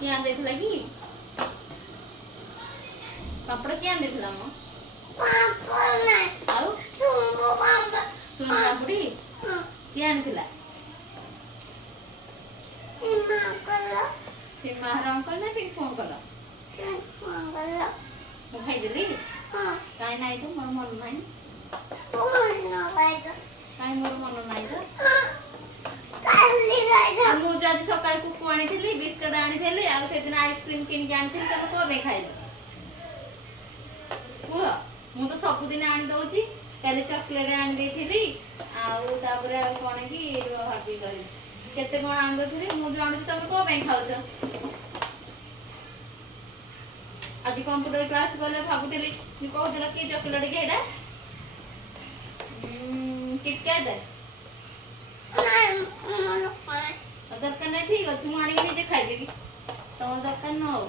क्या देखला कि पापड़ क्या देखला मो आउ सुन पापड़ी क्या आनिथिला सीमा हर अंकल ना पिंक अंकल ମୁଁ ଖାଇଦେଲି କାଇଁ ନାଇଁ ତ ମୋର ମନ ନାହିଁ କାଇଁ ମୋର ମନ ନାହିଁ ତ ମୁଁ ଯଦି ସକାଳେ କୁକୁ ଆଣିଥିଲି ବିସ୍କୁଟ ଆଣିଥିଲି ଆଉ ସେଦିନ ଆଇସ୍କ୍ରିମ କିଣିକି ଆଣିଥିଲି ତମେ କଣ ପାଇଁ ଖାଇଲ କୁହ ମୁଁ ତ ସବୁଦିନ ଆଣି ଦଉଛି କାଲି ଚକୋଲେଟ ଆଣି ଦେଇଥିଲି ଆଉ ତାପରେ ଆଉ କଣ କି ଭାବି କରିବି କେତେ କଣ ଆଣି ଦେଇଥିଲି ମୁଁ ଜାଣୁଛି ତମେ କଣ ପାଇଁ ଖାଉଛ आज कंप्यूटर क्लास गले भाबुतली कहूल कि चॉकलेट के एटा किटकैट दरकार ना ठीक अच्छे मुझे खाईदेवी तुम दरकार न हो।